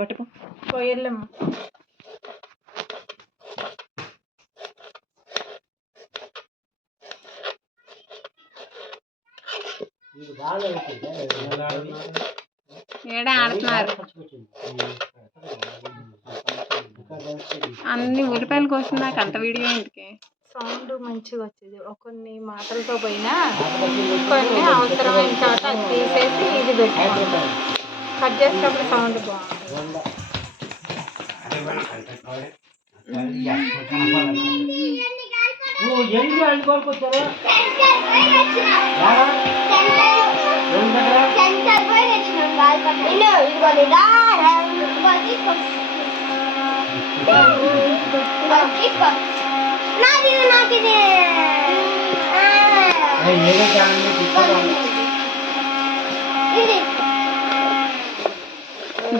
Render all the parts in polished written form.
పట్టుకో పోయేళ్ళమ్మ. ఏడా ఆడుతున్నారు అన్ని ఉల్లిపాయలు కోసం నాకు అంత వీడియో ఎందుకే సౌండ్ మంచిగా వచ్చేది. కొన్ని మాటలతో పోయినా కొన్ని అవసరమైన చోట అది తీసేసి ఇది పెట్టుకుంటాం. కట్ చేసేటప్పుడు సౌండ్ బాగుంటుంది.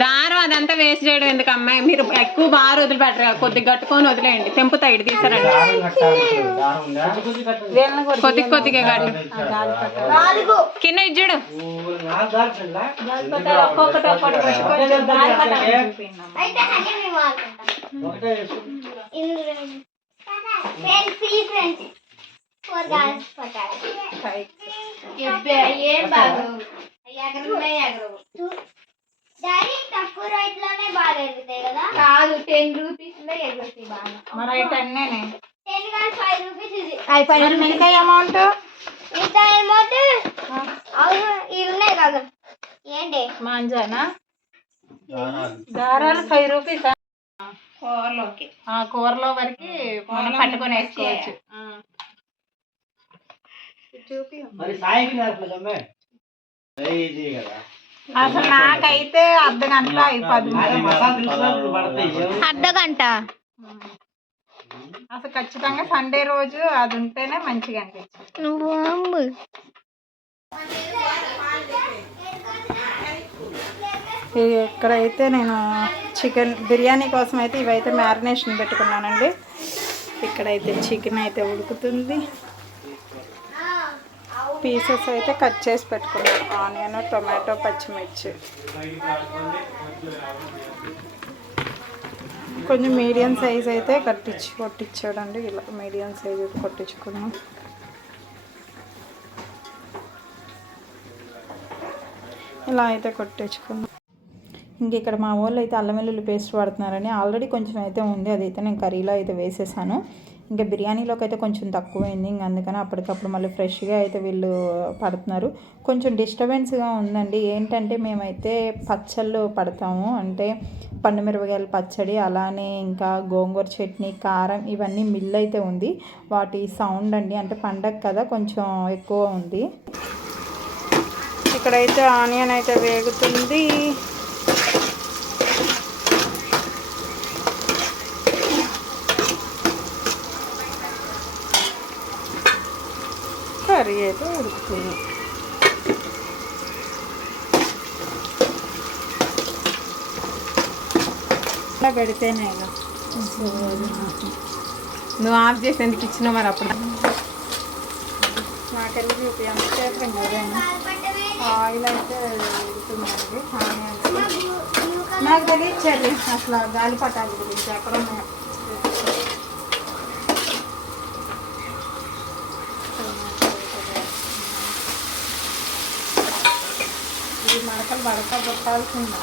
దారం అదంతా వేస్ట్ చేయడం ఎందుకు అమ్మాయి? మీరు ఎక్కువ బాగా వదిలిపెట్టరు, కొద్దిగా కట్టుకొని వదిలేయండి. తెంపుతా ఇటు తీసారండి కొద్ది కొద్దిగా గాడి కింద ఇచ్చాడు. ఒక్కొక్కటి తక్కువ రేట్ లోనే బాగా ఎగురుతాయి కదా? కాదు, 10 రూపీస్ లో ఎగురుతాయి బాగా. మరి 10 కాదు 5 రూపీస్. ఇది మిగతా అమౌంట్ అవును ఇవి ఉన్నాయి కదా. ఏంటి మాంజానా దారాలు 5 రూపీస్ కూరలోకి? కూరలో వరకు మనం పట్టుకొని వేసుకోవచ్చు. అసలు నాకైతే అర్ధ గంటలో అయిపోద్ది. అర్ధ గంట అసలు ఖచ్చితంగా సండే రోజు అది ఉంటేనే మంచిగా అనిపించింది. ఇక్కడైతే నేను చికెన్ బిర్యానీ కోసం అయితే ఇవైతే మ్యారినేషన్ పెట్టుకున్నానండి. ఇక్కడైతే చికెన్ అయితే ఉడుకుతుంది. పీసెస్ అయితే కట్ చేసి పెట్టుకున్నాను. ఆనియన్, టొమాటో, పచ్చిమిర్చి. కొంచెం మీడియం సైజ్ అయితే కొట్టించాడండి. ఇలా మీడియం సైజ్ కొట్టించుకున్నాం. ఇలా అయితే కొట్టించుకున్నాం. ఇంక ఇక్కడ మా వాళ్ళు అయితే అల్లం వెల్లుల్లి పేస్ట్ వాడుతున్నారని ఆల్రెడీ కొంచెం అయితే ఉంది. అదైతే నేను కర్రీలో అయితే వేసేసాను. ఇంకా బిర్యానీలోకి అయితే కొంచెం తక్కువైంది. ఇంక అందుకని అప్పటికప్పుడు మళ్ళీ ఫ్రెష్గా అయితే వీళ్ళు పడుతున్నారు. కొంచెం డిస్టర్బెన్స్గా ఉందండి. ఏంటంటే మేమైతే పచ్చళ్ళు పడతాము, అంటే పండుమిరపకాయల పచ్చడి, అలానే ఇంకా గోంగూర చట్నీ, కారం ఇవన్నీ మిల్ అయితే ఉంది. వాటి సౌండ్ అండి, అంటే పండగ కదా కొంచెం ఎక్కువ ఉంది. ఇక్కడైతే ఆనియన్ అయితే వేగుతుంది. కర్రీ అయితే ఉడుకుతుంది. ఇలా పెడితేనే నువ్వు ఆఫ్ చేసి ఎందుకు ఇచ్చినావు మరి? అప్పుడు నాకెళ్ళి చూపించాను కదా. ఆయిల్ అయితే ఉడుకుతుందండి. నాకు తెలియదు అసలు గాలిపటాల గురించి అక్కడ ఉన్నాయి. ఇది మడకలు కొట్టాల్సింది.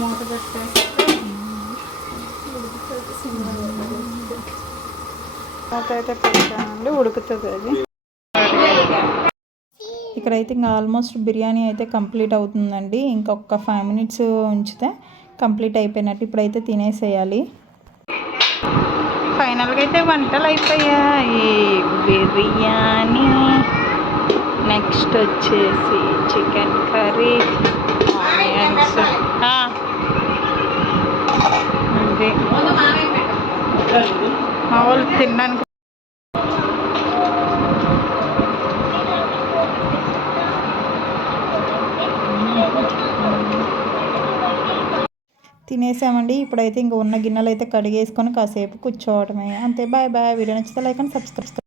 మూత పెట్టేస్తే మూత అయితే పెట్టానండి, ఉడుకుతుంది అది. ఇక్కడైతే ఇంకా ఆల్మోస్ట్ బిర్యానీ అయితే కంప్లీట్ అవుతుందండి. ఇంకొక 5 minutes ఉంచితే కంప్లీట్ అయిపోయినట్టు. ఇప్పుడైతే తినేసేయాలి. ఫైనల్గా అయితే వంటలు అయిపోయాయి. బిర్యానీ, నెక్స్ట్ వచ్చేసి చికెన్ కర్రీ, ఆనియన్స్. అది మా వాళ్ళు తినడానికి తినేసామండి. ఇప్పుడైతే ఇంక ఉన్న గిన్నెలు అయితే కడిగేసుకొని కాసేపు కూర్చోవటమే అంతే. Bye bye. వీడియో నచ్చితే లైక్ అండ్ సబ్స్క్రైబ్.